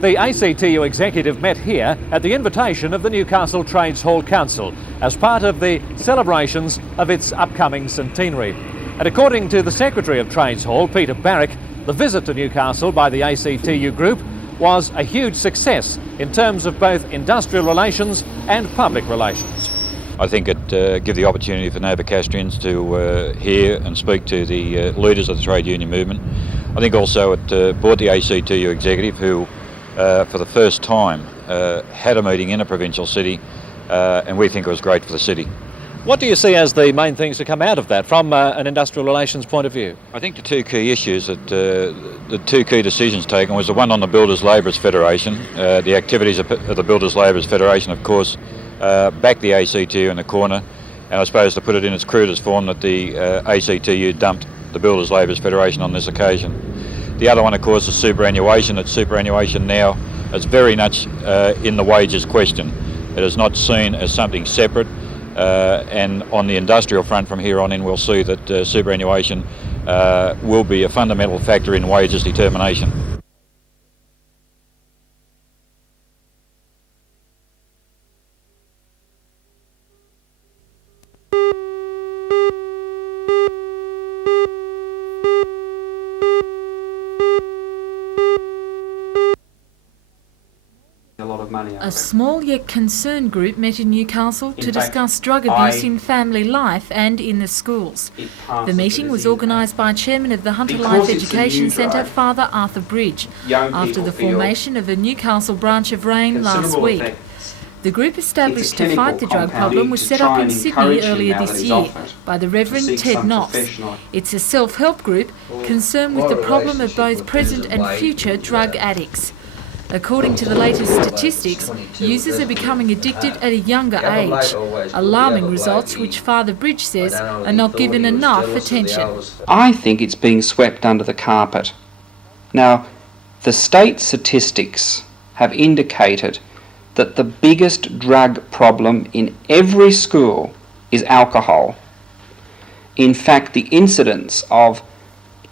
The ACTU executive met here at the invitation of the Newcastle Trades Hall Council as part of the celebrations of its upcoming centenary. And according to the Secretary of Trades Hall, Peter Barrick, the visit to Newcastle by the ACTU group was a huge success in terms of both industrial relations and public relations. I think it gives the opportunity for Novocastrians to hear and speak to the leaders of the trade union movement. I think also it brought the ACTU executive, who for the first time had a meeting in a provincial city, and we think it was great for the city. What do you see as the main things to come out of that from an industrial relations point of view? I think the two key issues, that the two key decisions taken, was the one on the Builders Labourers Federation. The activities of the Builders Labourers Federation, of course, backed the ACTU in the corner, and I suppose, to put it in its crudest form, that the ACTU dumped the Builders Labourers Federation on this occasion. The other one, of course, is superannuation. That superannuation now is very much in the wages question. It is not seen as something separate. And on the industrial front from here on in, we'll see that superannuation will be a fundamental factor in wages determination. A small yet concerned group met in Newcastle to discuss drug abuse in family life and in the schools. The meeting was organised by Chairman of the Hunter Life Education Centre, Father Arthur Bridge, after the formation of a Newcastle branch of RAIN last week. The group established to fight the drug problem was set up in Sydney earlier this year by the Reverend Ted Knopf. It's a self-help group concerned with the problem of both present and future drug addicts. According to the latest statistics, users are becoming addicted at a younger age. Alarming results which Father Bridge says are not given enough attention. I think it's being swept under the carpet. Now, the state statistics have indicated that the biggest drug problem in every school is alcohol. In fact, the incidence of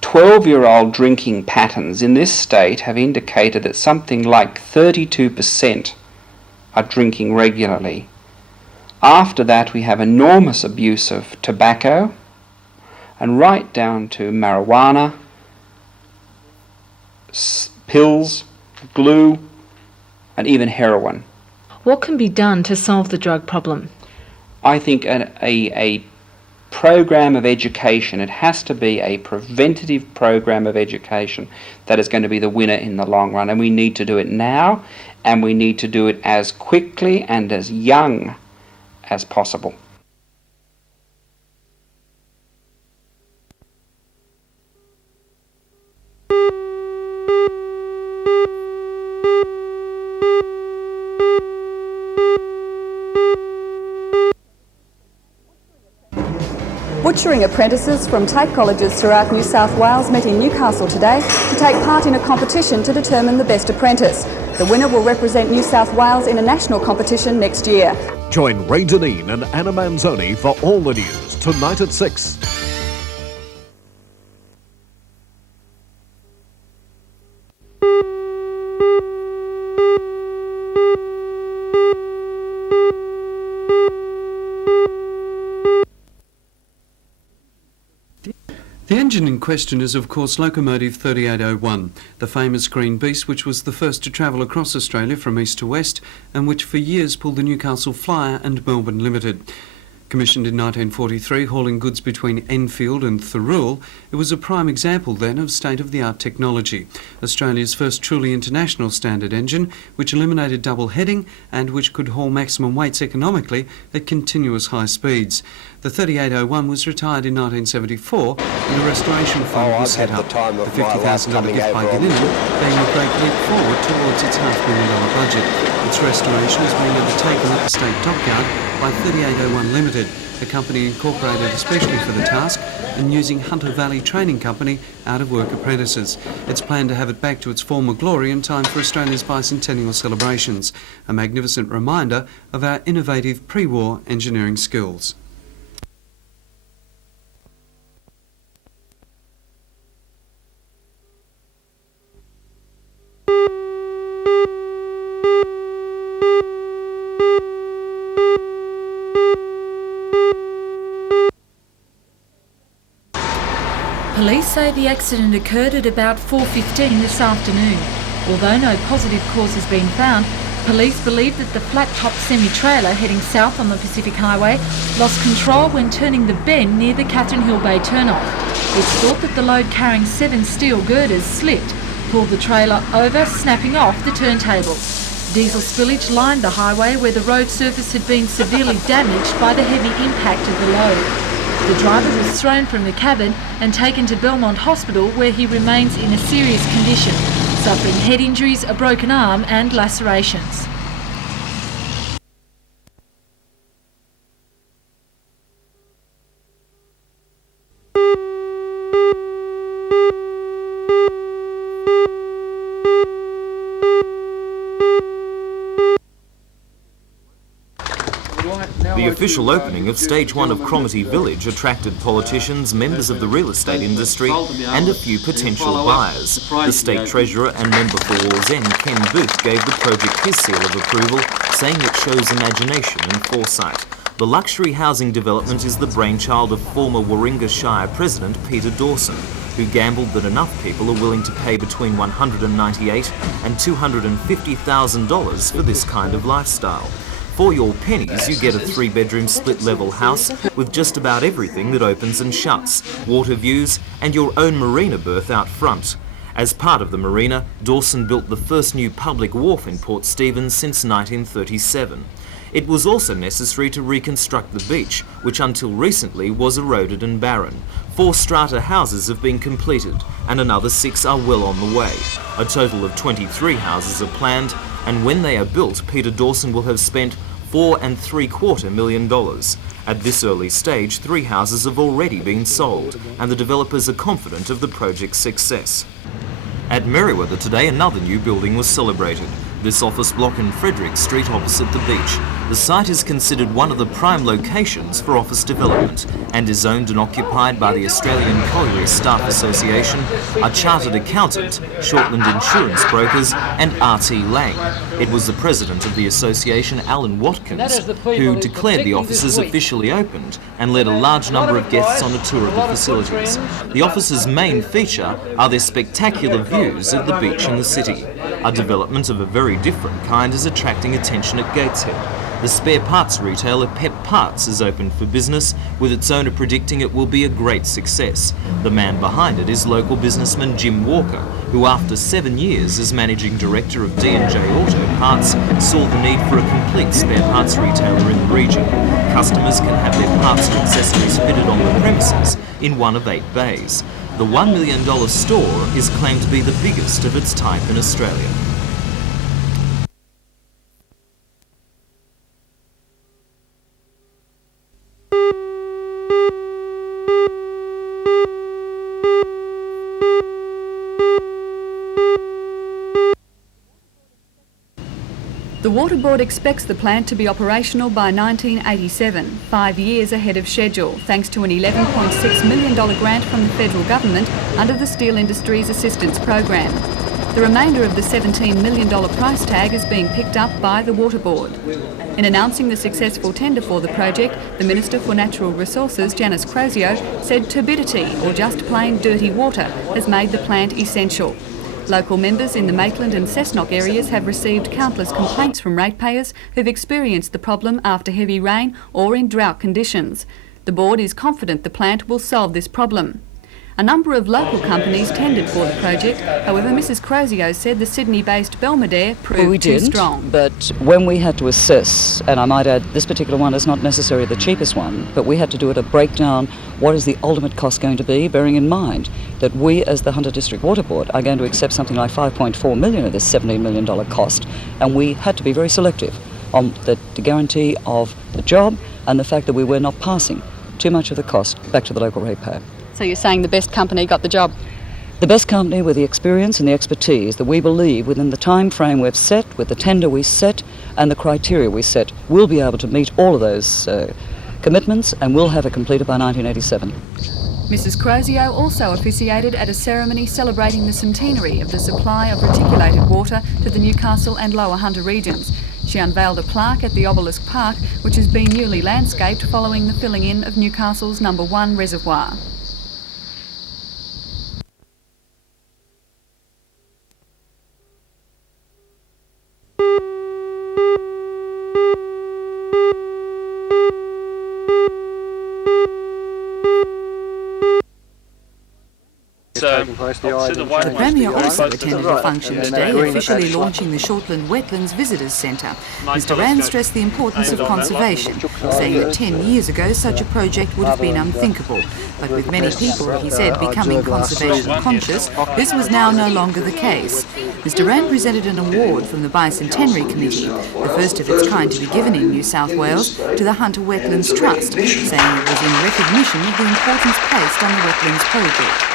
12-year-old drinking patterns in this state have indicated that something like 32% are drinking regularly. After that, we have enormous abuse of tobacco, and right down to marijuana, pills, glue, and even heroin. What can be done to solve the drug problem? I think a program of education, it has to be a preventative program of education that is going to be the winner in the long run, and we need to do it now, and we need to do it as quickly and as young as possible. Butchering apprentices from TAFE colleges throughout New South Wales met in Newcastle today to take part in a competition to determine the best apprentice. The winner will represent New South Wales in a national competition next year. Join Ray Deneen and Anna Manzoni for all the news tonight at 6. The engine in question is, of course, Locomotive 3801, the famous green beast which was the first to travel across Australia from east to west and which for years pulled the Newcastle Flyer and Melbourne Limited. Commissioned in 1943, hauling goods between Enfield and Thirroul, it was a prime example then of state-of-the-art technology. Australia's first truly international standard engine, which eliminated double heading and which could haul maximum weights economically at continuous high speeds. The 3801 was retired in 1974 and a restoration fund was set up. The $50,000 gift by Gillingham being a great leap forward towards its $500,000 budget. Its restoration is being undertaken at the State Dockyard by 3801 Limited, a company incorporated especially for the task and using Hunter Valley Training Company out-of-work apprentices. It's planned to have it back to its former glory in time for Australia's bicentennial celebrations, a magnificent reminder of our innovative pre-war engineering skills. Police say the accident occurred at about 4:15 this afternoon. Although no positive cause has been found, police believe that the flat-top semi-trailer heading south on the Pacific Highway lost control when turning the bend near the Catherine Hill Bay turnoff. It's thought that the load carrying 7 steel girders slipped, pulled the trailer over, snapping off the turntables. Diesel spillage lined the highway where the road surface had been severely damaged by the heavy impact of the load. The driver was thrown from the cabin and taken to Belmont Hospital, where he remains in a serious condition, suffering head injuries, a broken arm and lacerations. The official opening of Stage 1 of Cromarty Village attracted politicians, members of the real estate industry and a few potential buyers. The State Treasurer and member for Wall's End, Ken Booth, gave the project his seal of approval, saying it shows imagination and foresight. The luxury housing development is the brainchild of former Warringah Shire President Peter Dawson, who gambled that enough people are willing to pay between $198,000 and $250,000 for this kind of lifestyle. For your pennies, you get a 3-bedroom split-level house with just about everything that opens and shuts, water views and your own marina berth out front. As part of the marina, Dawson built the first new public wharf in Port Stephens since 1937. It was also necessary to reconstruct the beach, which until recently was eroded and barren. 4 strata houses have been completed and another 6 are well on the way. A total of 23 houses are planned, and when they are built, Peter Dawson will have spent $4.75 million. At this early stage, 3 houses have already been sold, and the developers are confident of the project's success. At Merriweather today, another new building was celebrated. This office block in Frederick Street opposite the beach. The site is considered one of the prime locations for office development and is owned and occupied by the Australian Colliery Staff Association, a chartered accountant, Shortland Insurance Brokers and R.T. Lang. It was the president of the association, Alan Watkins, who declared the offices officially opened and led a large number of guests on a tour of the facilities. The offices' main feature are their spectacular views of the beach and the city. A development of a very different kind is attracting attention at Gateshead. The spare parts retailer Pep Parts is opened for business, with its owner predicting it will be a great success. The man behind it is local businessman Jim Walker, who after 7 years as managing director of D&J Auto Parts saw the need for a complete spare parts retailer in the region. Customers can have their parts and accessories fitted on the premises in one of 8 bays. The $1 million store is claimed to be the biggest of its type in Australia. The Water Board expects the plant to be operational by 1987, 5 years ahead of schedule, thanks to an $11.6 million grant from the federal government under the Steel Industries Assistance Program. The remainder of the $17 million price tag is being picked up by the Water Board. In announcing the successful tender for the project, the Minister for Natural Resources, Janice Crozio, said turbidity, or just plain dirty water, has made the plant essential. Local members in the Maitland and Cessnock areas have received countless complaints from ratepayers who've experienced the problem after heavy rain or in drought conditions. The board is confident the plant will solve this problem. A number of local companies tendered for the project. However, Mrs Crozio said the Sydney-based Belvedere proved too strong. But when we had to assess, and I might add this particular one is not necessarily the cheapest one, but we had to do a breakdown, what is the ultimate cost going to be, bearing in mind that we as the Hunter District Water Board are going to accept something like $5.4 million of this $17 million cost, and we had to be very selective on the guarantee of the job and the fact that we were not passing too much of the cost back to the local ratepayer. So you're saying the best company got the job? The best company with the experience and the expertise that we believe within the time frame we've set, with the tender we set and the criteria we set, will be able to meet all of those commitments and will have it completed by 1987. Mrs Crozio also officiated at a ceremony celebrating the centenary of the supply of reticulated water to the Newcastle and Lower Hunter regions. She unveiled a plaque at the Obelisk Park, which has been newly landscaped following the filling in of Newcastle's #1 reservoir. The Premier also attended a function today officially launching the Shortland Wetlands Visitors Centre. Mr Rand stressed the importance of conservation, saying that 10 years ago such a project would have been unthinkable. But with many people, he said, becoming conservation conscious, this was now no longer the case. Mr Rand presented an award from the Bicentenary Committee, the first of its kind to be given in New South Wales, to the Hunter Wetlands Trust, saying it was in recognition of the importance placed on the wetlands project.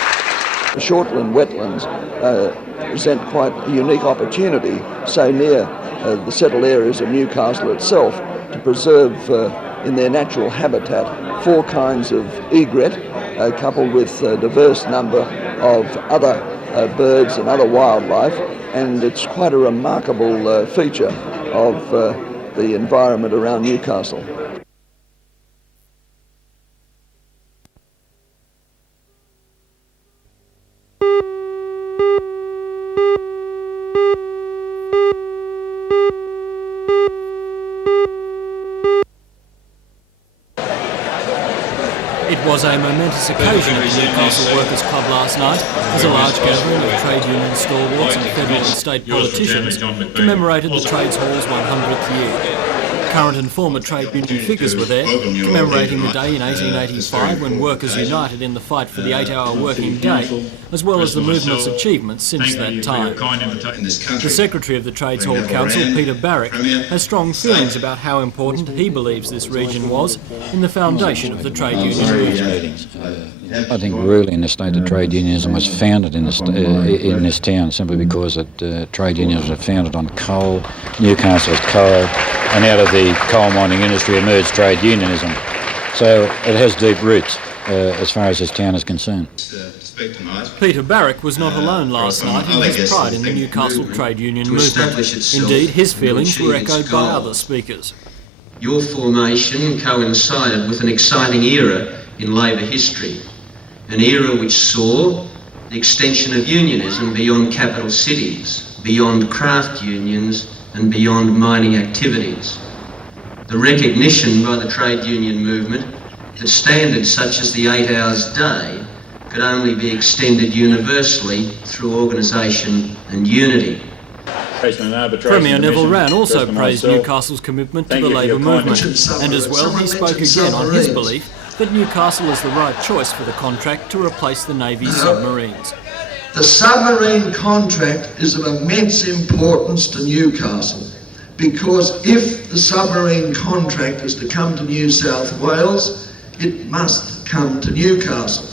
The Shortland wetlands present quite a unique opportunity so near the settled areas of Newcastle itself to preserve in their natural habitat 4 kinds of egret coupled with a diverse number of other birds and other wildlife, and it's quite a remarkable feature of the environment around Newcastle. It was a momentous occasion at the Newcastle Workers' Club last night as a large gathering of trade union stalwarts and federal and state politicians commemorated the Trades Hall's 100th year. Current and former trade union figures were there, commemorating the day in 1885 when workers united in the fight for the 8-hour working day, as well as the movement's achievements since that time. The Secretary of the Trades Hall Council, Peter Barrick, has strong feelings about how important he believes this region was in the foundation of the trade union movement. I think really in the state of trade unionism was founded in this town simply because trade unions were founded on coal, Newcastle was coal, and out of the coal mining industry emerged trade unionism. So it has deep roots as far as this town is concerned. Peter Barrick was not alone last night in his pride in the Newcastle trade union movement. Indeed, his feelings were echoed by other speakers. Your formation coincided with an exciting era in labour history, an era which saw the extension of unionism beyond capital cities, beyond craft unions and beyond mining activities. The recognition by the trade union movement that standards such as the 8 hours day could only be extended universally through organisation and unity. Premier Neville Wran also praised Newcastle's commitment to the labour movement, and as well he spoke again on his belief that Newcastle is the right choice for the contract to replace the Navy's submarines. The submarine contract is of immense importance to Newcastle, because if the submarine contract is to come to New South Wales, it must come to Newcastle.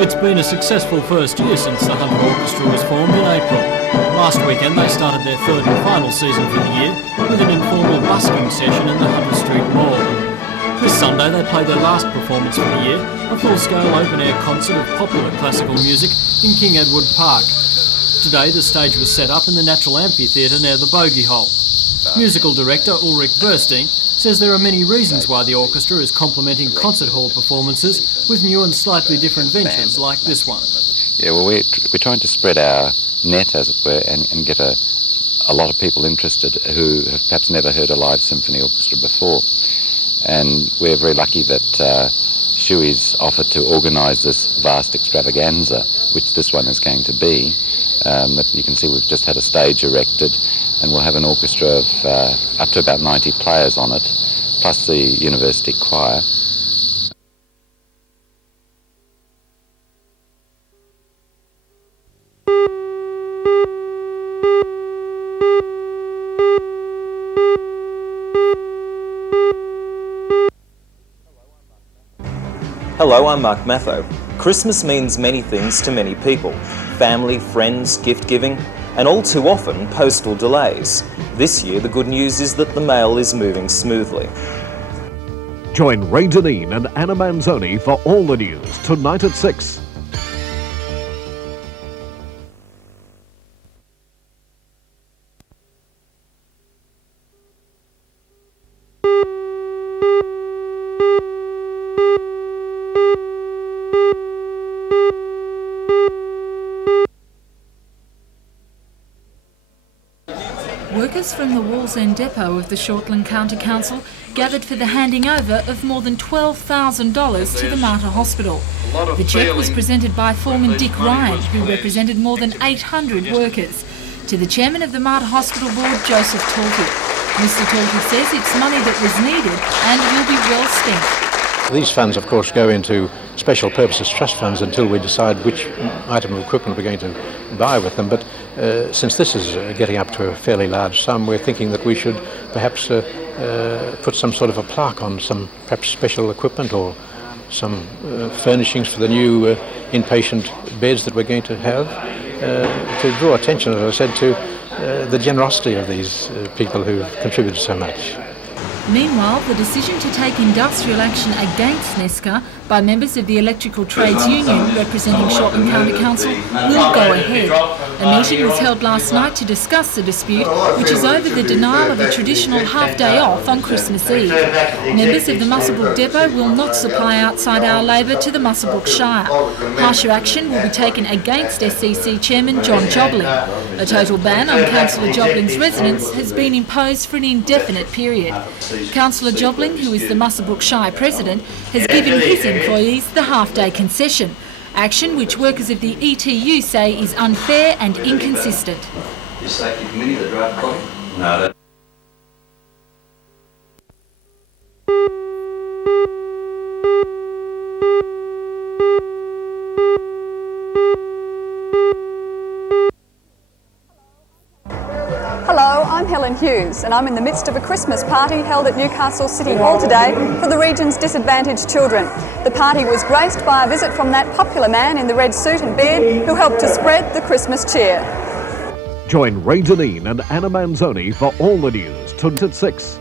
It's been a successful first year since the Hunter Orchestra was formed in April. Last weekend they started their third and final season for the year with an informal busking session in the Hunter Street Mall. This Sunday they played their last performance for the year, a full-scale open-air concert of popular classical music in King Edward Park. Today the stage was set up in the Natural Amphitheatre near the Bogey Hole. Musical director Ulrich Burstein says there are many reasons why the orchestra is complementing concert hall performances with new and slightly different ventures like this one. Yeah, well, we're trying to spread our net, as it were, and get a lot of people interested who have perhaps never heard a live symphony orchestra before. And we're very lucky that Shuey's offered to organise this vast extravaganza, which this one is going to be. That you can see we've just had a stage erected, and we'll have an orchestra of up to about 90 players on it, plus the university choir. Hello, I'm Mark Matho. Christmas means many things to many people. Family, friends, gift-giving, and all too often postal delays. This year the good news is that the mail is moving smoothly. Join Ray Deneen and Anna Manzoni for all the news tonight at 6. Workers from the Wallsend depot of the Shortland County Council gathered for the handing over of more than $12,000 to the Mater Hospital. The cheque was presented by foreman Dick Ryan, who represented more than 800 workers, to the chairman of the Mater Hospital Board, Joseph Talty. Mr Talty says it's money that was needed and will be well spent. These funds, of course, go into special purposes trust funds until we decide which item of equipment we're going to buy with them. But since this is getting up to a fairly large sum, we're thinking that we should perhaps put some sort of a plaque on some perhaps special equipment or some furnishings for the new inpatient beds that we're going to have, to draw attention, as I said, to the generosity of these people who've contributed so much. Meanwhile, the decision to take industrial action against NESCA by members of the Electrical Trades Union representing Shortland County Council will go ahead. A meeting was held last night to discuss the dispute, which is over the denial of a traditional half-day off on Christmas Eve. Members of the Muswellbrook Depot will not supply outside hour labour to the Muswellbrook Shire. Harsher action will be taken against SCC Chairman John Jobling. A total ban on Councillor Jobling's residence has been imposed for an indefinite period. Councillor Jobling, who is the Muswellbrook Shire President, has given his employees the half-day concession, action which workers of the ETU say is unfair and inconsistent. Hello, I'm Helen Hughes and I'm in the midst of a Christmas party held at Newcastle City Hall today for the region's disadvantaged children. The party was graced by a visit from that popular man in the red suit and beard who helped to spread the Christmas cheer. Join Ray Deneen and Anna Manzoni for all the news tonight at 6.